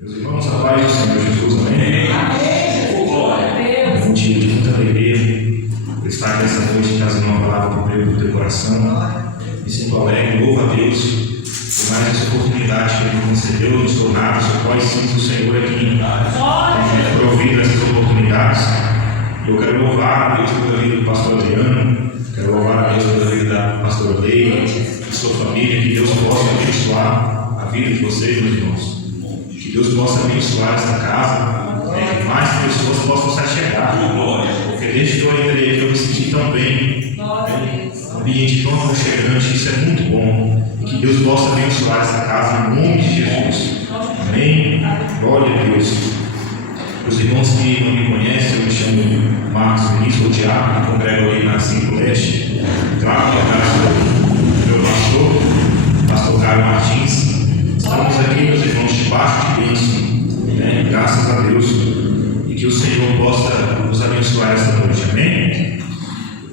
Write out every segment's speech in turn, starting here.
Meus irmãos, a paz do Senhor Jesus, amém? Amém. Glória a Deus. Um dia de muita alegria por estar aqui essa noite trazendo uma palavra para o meu do teu coração. Me sinto alegre, louvo a Deus por mais essa oportunidade que Ele me concedeu, nos tornados após sim do Senhor aqui. Por ouvir essas oportunidades. Eu quero louvar a Deus pela vida do pastor Adriano, quero louvar a Deus pela vida da pastora Leila, de sua família, que Deus possa abençoar a vida de vocês, meus irmãos. Que Deus possa abençoar esta casa, que mais pessoas possam se achegar. Porque desde que eu entrei aqui eu me senti tão bem, um ambiente tão aconchegante, isso é muito bom. E que Deus possa abençoar esta casa em nome de Jesus. Amém? Glória a Deus. Os irmãos que não me conhecem, eu me chamo Marcos Vinícius, o diácono, que congrego ali na 5 Leste. Trago a casa do meu pastor Caio Martins. Estamos aqui, meus irmãos, debaixo de bênção, graças a Deus, e que o Senhor possa nos abençoar esta noite, amém?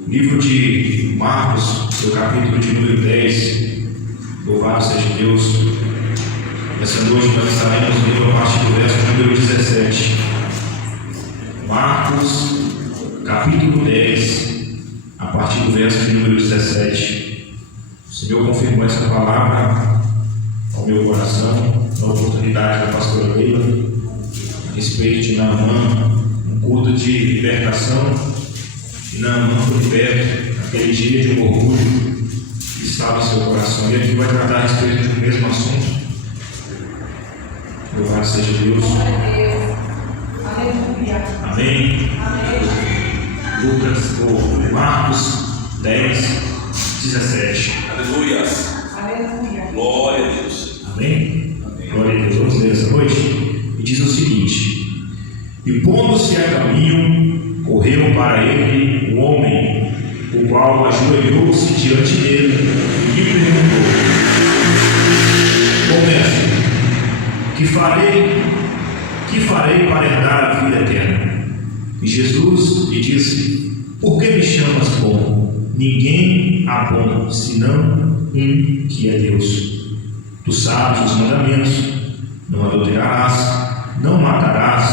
Livro de Marcos, seu capítulo de número 10, louvado seja Deus. Essa noite nós estaremos lendo a partir do verso número 17. Marcos, capítulo 10, a partir do verso de número 17. O Senhor confirmou essa palavra ao meu coração, na oportunidade da pastora Leila, a respeito de Naamã, um culto de libertação, e Naamã foi liberto naquele dia de um orgulho que estava em seu coração. E aqui vai tratar a respeito do mesmo assunto. Louvado seja Deus. Amém. Lucas, ou Marcos 10, 17. Aleluia. Glória a Deus. Amém? Glória a Deus. Vamos ler essa noite. E diz o seguinte: E pondo-se a caminho, correu para ele um homem, o qual ajoelhou-se diante dele e lhe perguntou: Bom mestre, que farei para herdar a vida eterna? E Jesus lhe disse: Por que me chamas bom? Ninguém há bom, senão um que é Deus. Tu sabes os mandamentos: não adulterarás, não matarás,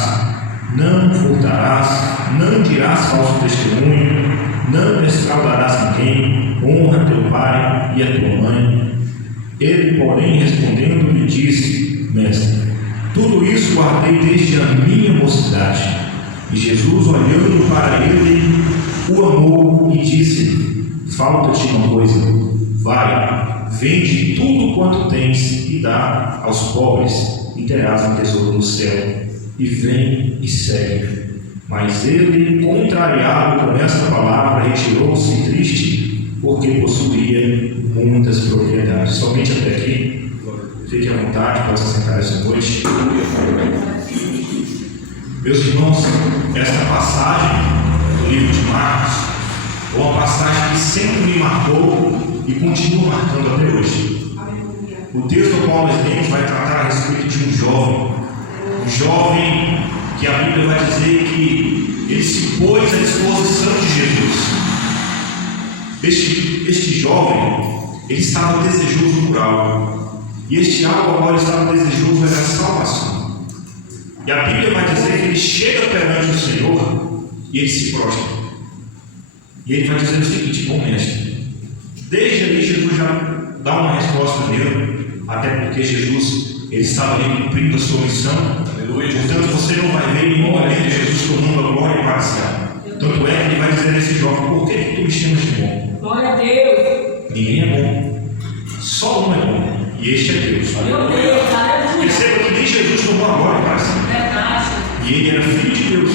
não furtarás, não dirás falso testemunho, não defraudarás ninguém, honra teu pai e a tua mãe. Ele, porém, respondendo, lhe disse: Mestre, tudo isso guardei desde a minha mocidade. E Jesus, olhando para ele, o amou e disse: Falta-te uma coisa, vai, vende tudo quanto tens e dá aos pobres, e terás um tesouro no céu, e vem e segue. Mas ele, contrariado com esta palavra, retirou-se triste, porque possuía muitas propriedades. Somente até aqui. Fique à vontade para se sentar essa noite. Meus irmãos, esta passagem do livro de Marcos é uma passagem que sempre me marcou e continua marcando até hoje. O texto ao qual nós lemos vai tratar a respeito de um jovem que a Bíblia vai dizer que ele se pôs à disposição de Jesus. Este jovem, ele estava desejoso por algo. E este algo ao qual ele estava desejoso era a salvação. E a Bíblia vai dizer que ele chega perante o Senhor e ele se prostra. E ele vai dizer o seguinte: Bom mestre, desde ali Jesus já dá uma resposta nele, até porque Jesus ele estava ali cumprindo a sua missão. Aleluia. Portanto, você não vai ver nenhum momento de Jesus tomando a glória parcial. Tanto é que ele vai dizer a esse jovem: Por que tu me chamas de bom? Glória a Deus. Ninguém é bom, só um é bom. E este é Deus. Perceba que nem Jesus tomou a glória para si. E ele era filho de Deus.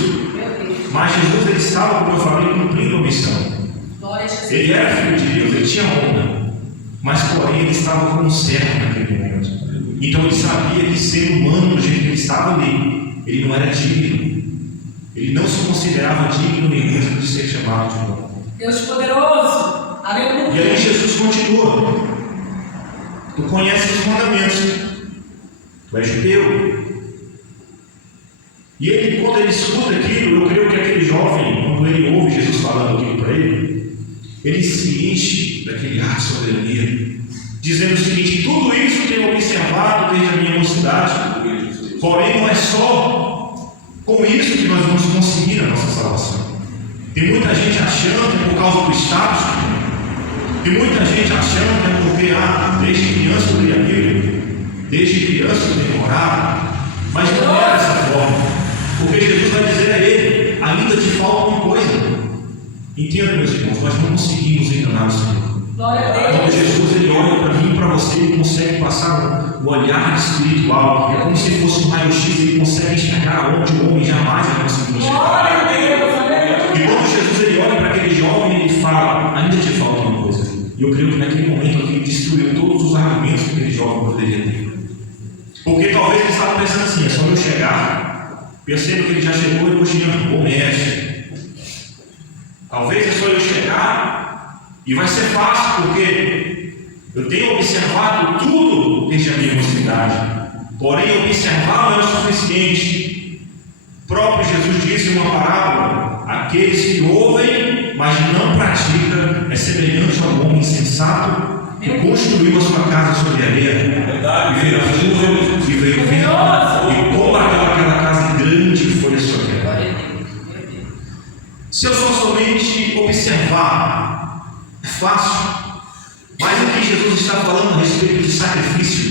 Mas Jesus ele estava, como eu falei, cumprindo a missão. Ele era filho de Deus, ele tinha honra. Mas porém ele estava como servo naquele momento. Então ele sabia que ser humano do jeito que ele estava ali, ele não era digno. Ele não se considerava digno nem mesmo de ser chamado de bom. Deus poderoso. Aleluia. E aí Jesus continua. Tu conheces os mandamentos, tu és judeu. E ele, quando ele escuta aquilo, eu creio que aquele jovem, quando ele ouve Jesus falando aquilo para ele se enche daquele ar de soberania, dizendo o seguinte: tudo isso tenho observado desde a minha mocidade. Porém, não é só com isso que nós vamos conseguir a nossa salvação. Tem muita gente achando que é por causa do status, tem muita gente achando que é porque, desde criança eu li a Bíblia, desde criança eu tenho orado, mas não é dessa forma, porque Jesus vai dizer a ele: ainda te falta uma coisa. Entenda, meus irmãos, nós não conseguimos enganar o Senhor. Quando Jesus ele olha para mim e para você, ele consegue passar um olhar espiritual, é como se fosse um raio-x, ele consegue enxergar onde o homem jamais vai conseguir enxergar. E quando Jesus ele olha para aquele jovem, ele fala: ainda te falta uma coisa. E eu creio que naquele momento ele destruiu todos os argumentos que aquele jovem poderia ter. Porque talvez ele estava pensando assim: é só eu chegar, percebo que ele já chegou elogiando, ô mestre. Talvez é só eu chegar e vai ser fácil, porque eu tenho observado tudo desde a minha mocidade. Porém, observar não é o suficiente. O próprio Jesus disse em uma parábola: aqueles que ouvem, mas não praticam, é semelhante ao homem insensato que construiu a sua casa sobre a areia. E veio a chuva, e veio o vento, e combateu aquela casa grande que foi a sua queda. Se eu só somente observar, é fácil. Mas aqui Jesus está falando a respeito de sacrifício.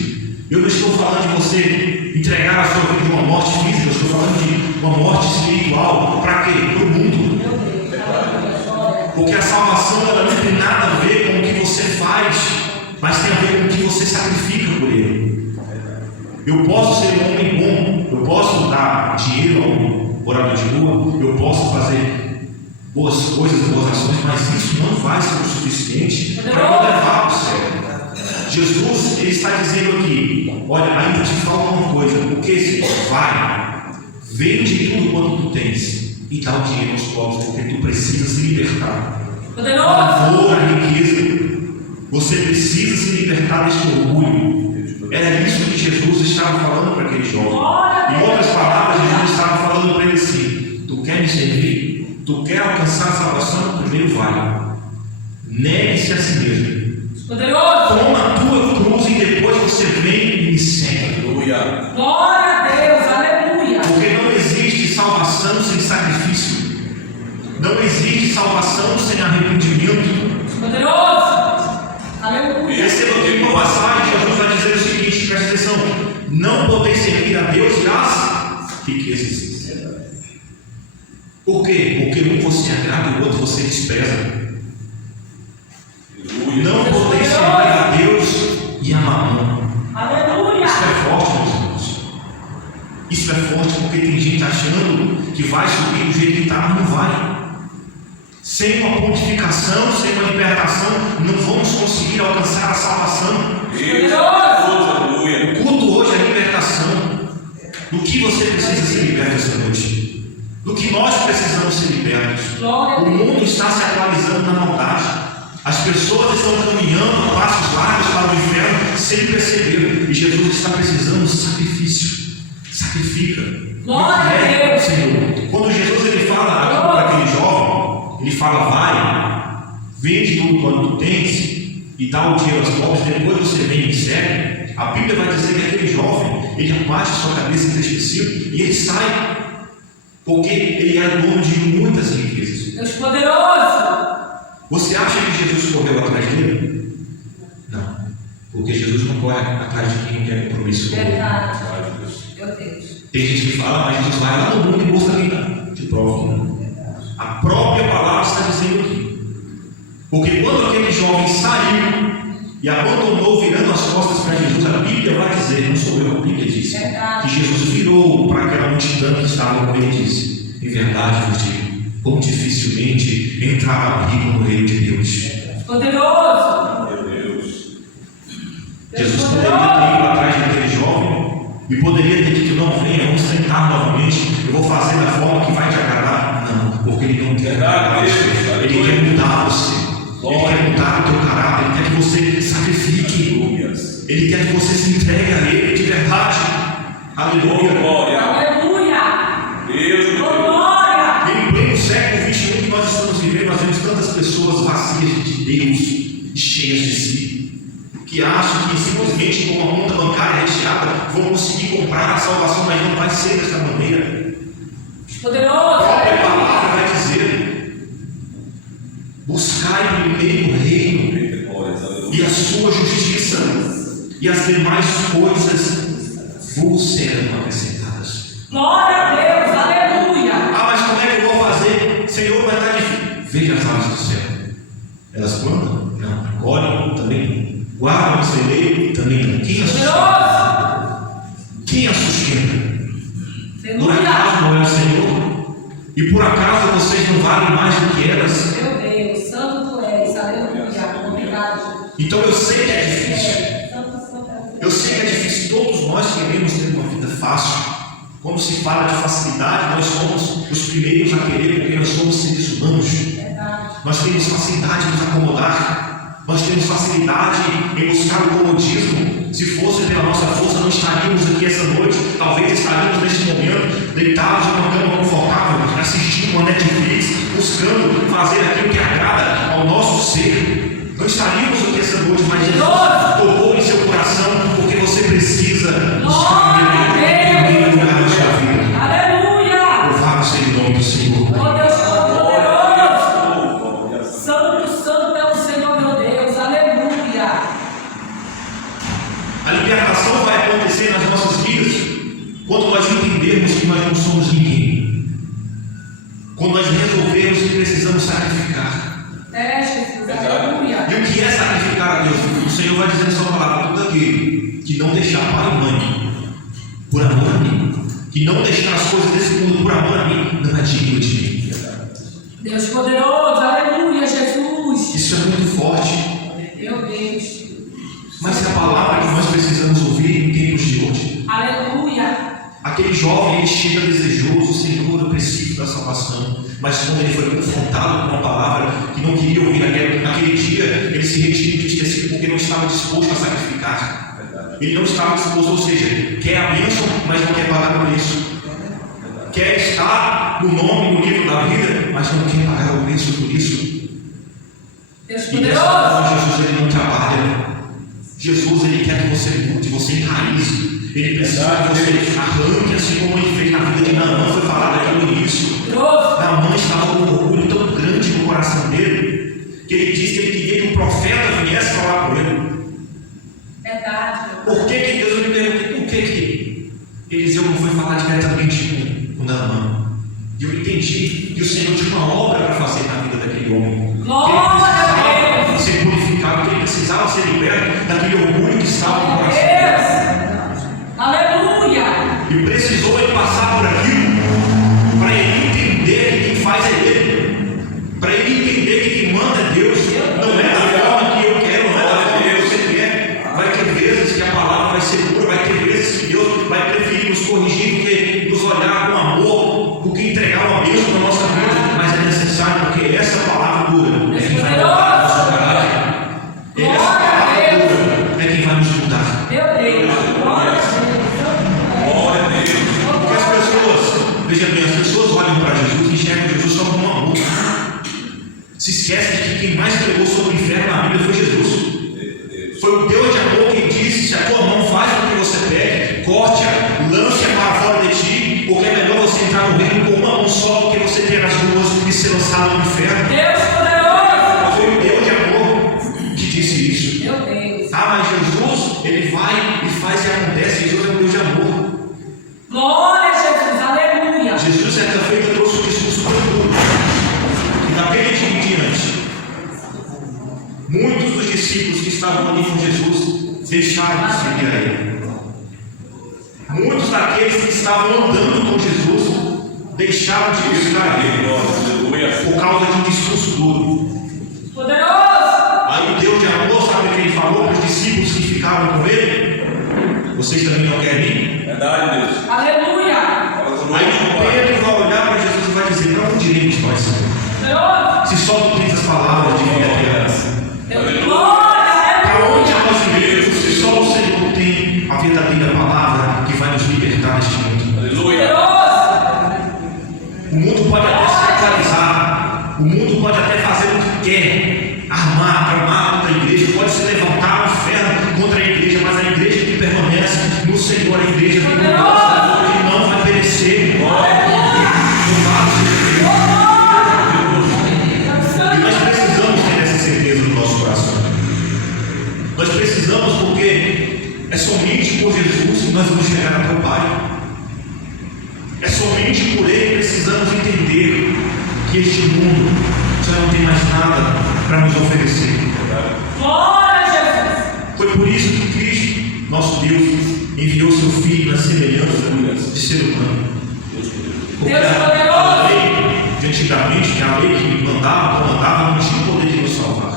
Eu não estou falando de você entregar a sua vida de uma morte física, eu estou falando de uma morte espiritual. Para quê? Para o mundo. Porque a salvação ela não tem nada a ver com o que você faz, mas tem a ver com o que você sacrifica por ele. Eu posso ser um homem bom, eu posso dar dinheiro a um morador de rua, eu posso fazer boas coisas, boas ações, mas isso não vai ser o suficiente para me levar ao céu. Jesus ele está dizendo aqui: olha, ainda te falta uma coisa. O que, Senhor? Vai, vende tudo quanto tu tens e dá o dinheiro aos pobres, porque tu precisa se libertar. Amor à riqueza. Você precisa se libertar deste orgulho. Era isso que Jesus estava falando para aquele jovem. Em outras palavras, Jesus estava falando para ele assim: tu quer me servir? Tu quer alcançar a salvação? Primeiro vai. Negue-se a si mesmo. Toma a tua cruz e depois você vem e me segue. Glória a Deus, aleluia. Porque não existe salvação sem sacrifício. Não existe salvação sem arrependimento. Aleluia. Perceba que uma passagem Jesus vai dizer o seguinte: presta atenção. Não podeis servir a Deus e às riquezas. Por quê? Porque um você agrada e o outro você despreza. Não podeis servir a Deus e a mamão. Aleluia. Isso é forte, meus irmãos. Isso é forte porque tem gente achando que vai subir do jeito que está, mas não vai. Sem uma pontificação, sem uma libertação, não vamos conseguir alcançar a salvação. O culto hoje é a libertação. Do que você precisa ser liberto esta noite? Do que nós precisamos ser libertos. O mundo está se atualizando na maldade. As pessoas estão caminhando a passos largos para o inferno sem perceber. E Jesus está precisando de sacrifício. Sacrifica. Glória a Deus. Senhor. Quando Jesus ele fala para aquele jovem, ele fala: vai, vende tudo quanto tu tens e dá o dinheiro aos pobres, depois você vem e me segue. A Bíblia vai dizer que aquele jovem, ele abaixa sua cabeça entristecido e ele sai. Porque ele era dono de muitas riquezas. Deus poderoso. Você acha que Jesus correu atrás dele? Não. Porque Jesus não corre atrás de quem não quer compromisso com ele. Verdade. Meu Deus. Tem gente que fala: mas Jesus vai lá no mundo e busca quem não. Te prova que não. A própria palavra está dizendo aqui. Porque quando aquele jovem saiu e abandonou, virando as costas para Jesus, a Bíblia vai dizer, não sou eu, a Bíblia diz, que Jesus virou para aquela multidão que estava com ele e disse: em verdade vos digo, quão dificilmente entrará rico no reino de Deus. Poderoso. Meu Deus. Jesus poderia ter ido atrás daquele jovem e poderia ter dito: não, venha, vamos tentar novamente, eu vou fazer da forma que vai te agradar. Não, porque ele não quer agradar você, ele quer mudar você. Ele quer mudar o teu caráter, ele quer que você sacrifique, ele quer que você se entregue a ele de verdade. Aleluia. Aleluia. Deus, glória. Em pleno século XXI que nós estamos vivendo, nós vemos tantas pessoas vazias de Deus e cheias de si. que acham que simplesmente com uma conta bancária recheada vão conseguir comprar a salvação, mas não vai ser dessa maneira. Poderoso. A própria palavra vai dizer: buscai primeiro o reino e a sua justiça, e as demais coisas vos serão acrescentadas. Glória a Deus, aleluia. Ah, mas como é que eu vou fazer? Senhor, vai estar difícil. Veja as aves do céu. Elas plantam? Não. Colhem? Também. Guardam o celeiro? Também não. Quem as sustenta? Quem as sustenta? Por acaso não é o Senhor? E por acaso vocês não valem mais do que elas? Meu Deus, santo tu és, aleluia. Obrigado, Jesus. Então eu sei que é difícil. Eu sei que é difícil. Todos nós queremos ter uma vida fácil. Quando se fala de facilidade, nós somos os primeiros a querer, porque nós somos seres humanos. Nós temos facilidade em nos acomodar. Nós temos facilidade em buscar o comodismo. Se fosse pela nossa força, não estaríamos aqui essa noite. Talvez estaríamos neste momento deitados em uma cama confortável, assistindo uma Netflix, buscando fazer aquilo que agrada ao nosso ser. Não estaríamos aqui essa noite, mas Jesus tocou em seu coração, porque você precisa buscar em primeiro lugar da sua vida. Aleluia! Louvado seja o nome do Senhor. Oh Deus poderoso! Santo, santo é o Senhor, meu Deus, aleluia! A libertação vai acontecer nas nossas vidas quando nós entendermos que nós não somos ninguém. Quando nós resolvermos que precisamos sacrificar. Jesus, aleluia! E o que é sacrificar a Deus? O Senhor vai dizer na sua palavra: tudo aquele que não deixar pai e mãe por amor a mim, que não deixar as coisas desse mundo por amor a mim, não é digno de mim. Deus poderoso, aleluia, Jesus! Isso é muito forte. Meu Deus! Mas é a palavra que nós precisamos ouvir em tempos de hoje. Aleluia! Aquele jovem, ele chega desejoso: Senhor, eu preciso da salvação. Mas quando ele foi confrontado com uma palavra que não queria ouvir naquele dia, ele se retira e esquecido porque não estava disposto a sacrificar. Ele não estava disposto, ou seja, quer a bênção, mas não quer pagar o preço. Quer estar no nome, no livro da vida, mas não quer pagar o preço por isso. Deus E nessa hora, poderoso! Jesus, ele não trabalha. Jesus, ele quer que você mude, você enraize. Ele precisa que você arranque, assim como ele fez na vida de Naamã, foi falado aqui no início. Naamã estava com um orgulho tão grande no coração dele, que ele disse que ele queria que o profeta viesse falar com ele. Verdade. Por que Deus, eu me perguntei, por que Eliseu não foi falar diretamente com Naamã? E eu entendi que o Senhor tinha uma obra para fazer na vida daquele homem. Glória a Ele precisava ser purificado, que ele precisava ser liberto daquele orgulho que estava no coração. Aleluia! E precisou ele passar por aquilo para ele entender que quem faz é ele, para ele entender que quem manda é Deus, não é da forma que eu quero, não é da forma que você quer. Vai ter vezes que a palavra vai ser dura, vai ter vezes que Deus vai preferir nos corrigir do que nos olhar com amor, do que entregar uma bênção na nossa vida, mas é necessário, porque essa palavra dura é quem vai mudar o nosso caráter. Essa palavra dura é quem vai nos mudar. Meu Deus! Glória a Deus! Porque as pessoas, veja bem, as pessoas olham para Jesus e enxergam Jesus só como um amor. Se esquece de que quem mais pregou sobre o inferno na Bíblia foi Jesus. Foi o Deus de amor quem disse: se a tua mão faz com que você pegue, corte-a, lance-a para fora de ti, porque é melhor você entrar no reino com uma mão só do que você ter as duas e ser lançado no inferno. Deus poderoso! Foi o Deus de amor que disse isso. Meu Deus! Ah, mas Jesus, ele vai e faz e acontece. Jesus é um Deus de amor. Glória a Jesus! Aleluia! Jesus, certa feita, trouxe um discurso tão duro. E daquele dia em diante, muitos dos discípulos que estavam ali com Jesus deixaram de seguir a ele. Muitos daqueles que estavam andando com Jesus deixaram de buscar a ele por causa de um discurso duro. Poderoso! Aí o Deus de amor, sabe o que ele falou para os discípulos que ficaram com ele? Vocês também não querem ir? Verdade, Deus. Aleluia! Aí Pedro vai olhar para Jesus e vai dizer: para onde iremos nós, Senhor? Poderoso! Se só tu tens as palavras de vida eterna. Deus, glória! Para onde Aleluia! nós iremos se só o Senhor tem a verdadeira palavra que vai nos libertar deste mundo? Aleluia. O mundo pode até se legalizar, o mundo pode até fazer o que quer, armar contra a igreja, pode se levantar no inferno Senhor, a igreja vitoriosa, que não vai perecer. Louvado seja Deus. E nós precisamos ter essa certeza no nosso coração. Nós precisamos, porque é somente por Jesus que nós vamos chegar até o Pai. É somente por Ele que precisamos entender que este mundo já não tem mais nada para nos oferecer. Glória a Jesus. Foi por isso que Cristo, nosso Deus, enviou seu Filho na semelhança de ser humano. Porque Deus a poderoso. lei de antigamente, a lei que mandava, comandava, não tinha o poder de nos salvar.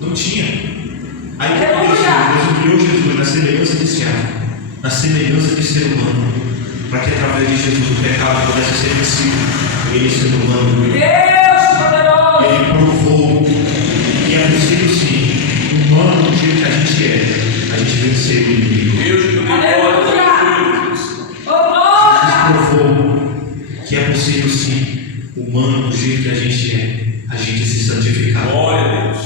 Não tinha. Aí Deus criou Jesus na semelhança de servo, na semelhança de ser humano, para que através de Jesus o pecado pudesse ser vencido. Ele, ser humano, Deus poderoso. Ele provou que é possível sim, humano do jeito que a gente é, a gente vencer o inimigo. Aleluia. Oh, glória. Provou que é possível sim, humano do jeito que a gente é, a gente se santificar. Glória a Deus.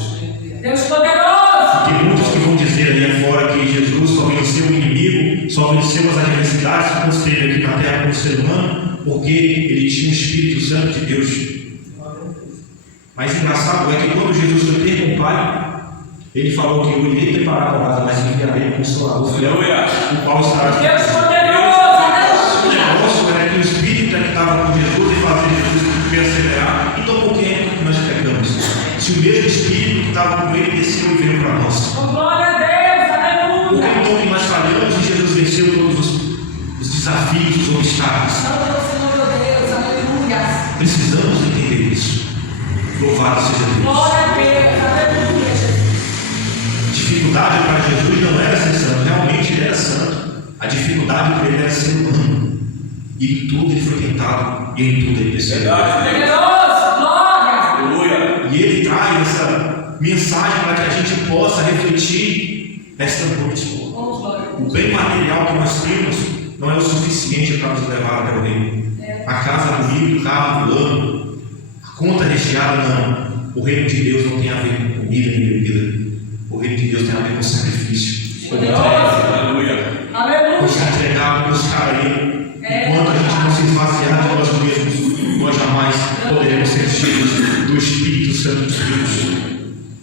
Deus poderoso. Tem muitos que vão dizer ali afora que Jesus só venceu o inimigo, só venceu as adversidades que nos teve aqui na terra como ser humano, porque ele tinha o Espírito Santo de Deus. Mas engraçado é que quando Jesus foi ter com o Pai, ele falou que eu irei preparar a morada, mas enviarei um Consolador, o qual estará aqui. Deus poderoso. O negócio era que o Espírito que estava com Jesus e fazer Jesus perseverar. Então por que nós pecamos? Se o mesmo Espírito que estava com ele desceu e veio para nós. Oh, glória a Deus. Por que Aleluia. então que nós falhamos e Jesus venceu todos os desafios, os obstáculos? Santo é o Senhor, meu Deus. Aleluia. Precisamos entender isso. Louvado seja Deus. Glória a Deus. Aleluia, Jesus. Dificuldade para Jesus não era ser santo, realmente ele era santo. A dificuldade para ele era ser humano. E em tudo ele foi tentado, e em tudo ele perseverou. Poderoso. Glória. E ele traz essa mensagem para que a gente possa refletir esta noite. Oh, glória. O bem material que nós temos não é o suficiente para nos levar até o reino. A casa bonita, o carro voando, a conta recheada, não. O reino de Deus não tem a ver com comida nem bebida. O reino de Deus tem a ver com sacrifício. Com Aleluia. com se entregar, com buscar a Ele. Enquanto a gente não se esvaziar de nós mesmos, nós jamais poderemos ser cheios do Espírito Santo de Deus.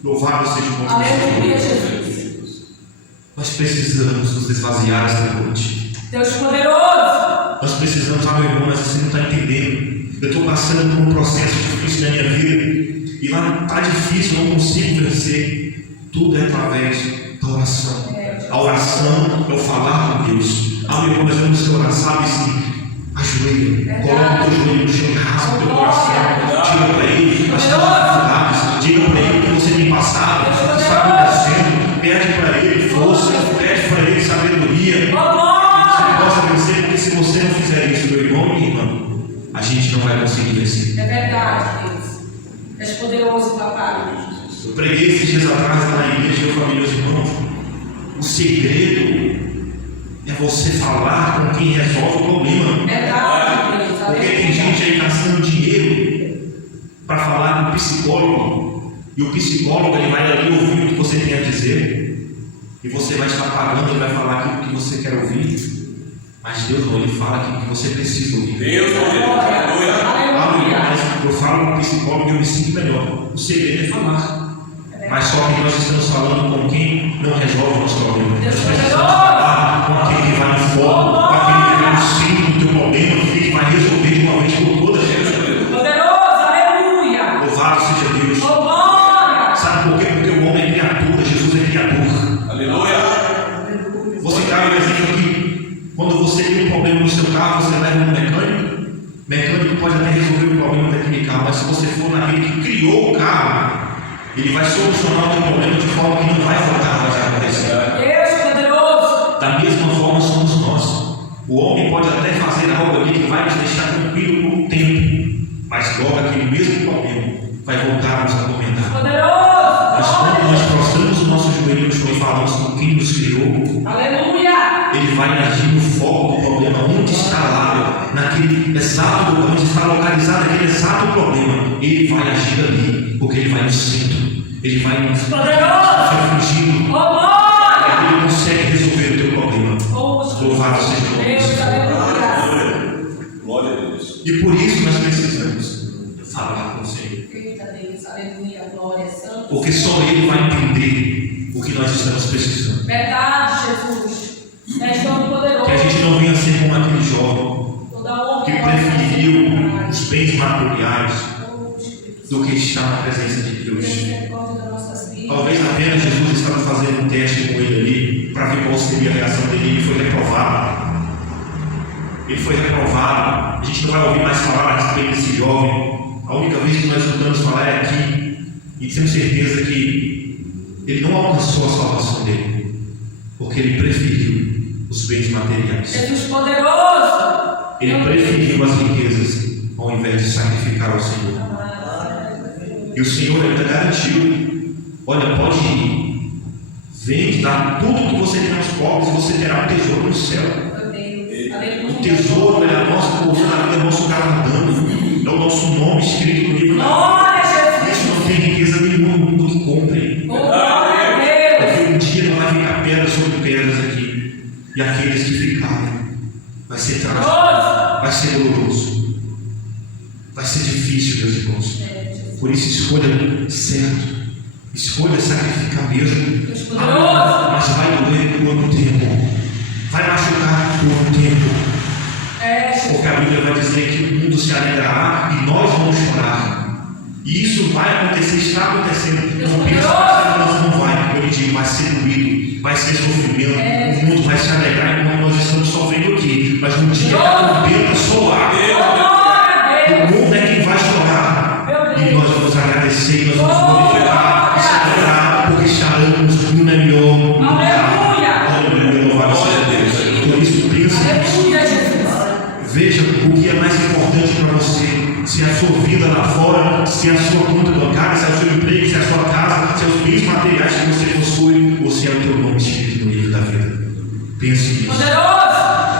Louvado seja o nome de Aleluia, Deus. Jesus. Nós precisamos nos esvaziar esta noite. Deus poderoso. Nós precisamos, meu irmão, mas você não está entendendo. Eu estou passando por um processo difícil na minha vida. E lá está difícil, não consigo vencer. Tudo é através da oração. A oração é o falar com Deus. Meu irmão, mas eu não sei orar, sabe? Se ajoelha, coloca o teu joelho no chão e rasga o teu coração. Diga para Ele as tuas dificuldades. Diga para Ele o que você tem passado, o que está acontecendo. Pede para Ele força, pede para Ele sabedoria. Você possa vencer, porque se você não fizer isso, meu irmão e minha irmã, a gente não vai conseguir vencer. É verdade, Deus. És poderoso, papai. Eu preguei esses dias atrás lá na igreja, eu falei, meus irmãos, o segredo é você falar com quem resolve o problema. Verdade, Deus. Porque tem gente aí gastando dinheiro para falar com o psicólogo, e o psicólogo ele vai ali ouvir o que você tem a dizer, e você vai estar pagando, ele vai falar aquilo que você quer ouvir, mas Deus não, ele fala aquilo que você precisa ouvir. Deus, aleluia. Mas eu falo com o psicólogo e eu me sinto melhor. O segredo é falar. Mas só que nós estamos falando com quem não resolve o nosso problema. Nós precisamos falar com aquele que vai no foco, com aquele que vai no centro do teu problema, e que vai resolver de uma vez por todas. Poderoso, aleluia. Louvado seja Deus. Oh, glória. Sabe por quê? Porque o homem é criatura, Jesus é criador. Aleluia. Vou citar um exemplo aqui. Quando você tem um problema no seu carro, você leva no mecânico. O mecânico pode até resolver o problema daquele carro, mas se você for naquele que criou o carro, ele vai solucionar o teu problema de forma que não vai voltar mais a acontecer. Deus poderoso. Da mesma forma somos nós. O homem pode até fazer algo ali que vai nos deixar tranquilo por um tempo, mas logo aquele mesmo problema vai voltar a nos atormentar. Poderoso. Mas quando nós prostramos o nosso joelho no chão e falamos com quem nos criou, Aleluia. ele vai agir no foco do problema, onde está lá, naquele exato lugar, onde está localizado aquele exato problema, ele vai agir ali, porque ele vai no centro, ele vai no Poderoso. fugindo, Oh, glória. ele consegue resolver o teu problema. Oh, Louvado seja o nome do Deus, Senhor. aleluia. Glória a Deus. E por isso nós precisamos falar com o Senhor. Eita Deus, aleluia, glória, santo. Porque só Ele vai entender o que nós estamos precisando. Verdade, Jesus. És todo poderoso. Que a gente não venha ser como aquele jovem Toda honra que e glória preferiu os bens materiais Oh, Espírito do que estar na presença de Deus. misericórdia das nossas vidas. Talvez apenas Jesus estava fazendo um teste com ele ali para ver qual seria a reação dele. Ele foi reprovado. Ele foi reprovado. A gente não vai ouvir mais falar a respeito desse jovem. A única vez que nós escutamos falar é aqui. E temos certeza que ele não alcançou a salvação dele, porque ele preferiu os bens materiais. Jesus poderoso. Ele preferiu as riquezas ao invés de sacrificar ao Senhor. E o Senhor ainda garantiu: olha, pode ir, vende, dá tudo que você tem aos pobres e você terá um tesouro no céu. O tesouro é a nossa coluna, é o nosso galardão, é o nosso nome escrito no livro da Glória a vida. Jesus. Isso não tem riqueza nenhuma no mundo que compre. Glória a Deus. Porque um dia não vai ficar pedras sobre pedras aqui. E aqueles que ficarem, vai ser trágico, vai ser doloroso, vai ser difícil, meus irmãos. Por isso, escolha certo, escolha sacrificar mesmo. Mas vai doer por um tempo, vai machucar por um tempo. Porque a Bíblia vai dizer que o mundo se alegrará e nós vamos chorar. E isso vai acontecer, está acontecendo. Não pensa que não vai, eu lhe digo, vai ser doído, vai ser sofrimento. O mundo vai se alegrar como nós estamos sofrendo aqui. Mas um dia a trombeta soar. O mundo é quem vai chorar. E nós vamos agradecer, nós vamos glorificar e se alegrar, porque estaremos no melhor lugar. Aleluia, louvado seja Deus. Por isso, pense. Veja o que é mais importante para você. Se é a sua vida lá fora, se é a sua conta bancária, se é o seu emprego, se é a sua casa, se é os bens materiais que você possui, ou se é o teu nome escrito no livro da vida. Pense nisso.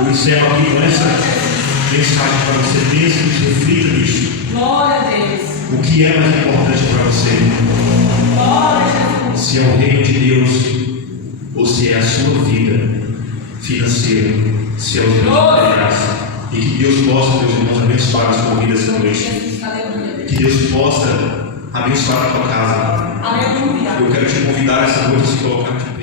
Eu encerro aqui com essa mensagem para você. Pense nisso, reflita nisso. Glória a Deus. O que é mais importante para você? Glória a Jesus. Se é o reino de Deus, ou se é a sua vida financeira, se é os bens materiais. E que Deus possa, meus irmãos, abençoar a sua vida essa noite. Que Deus possa abençoar a tua casa. Aleluia. Eu quero te convidar essa noite a se colocar de pé.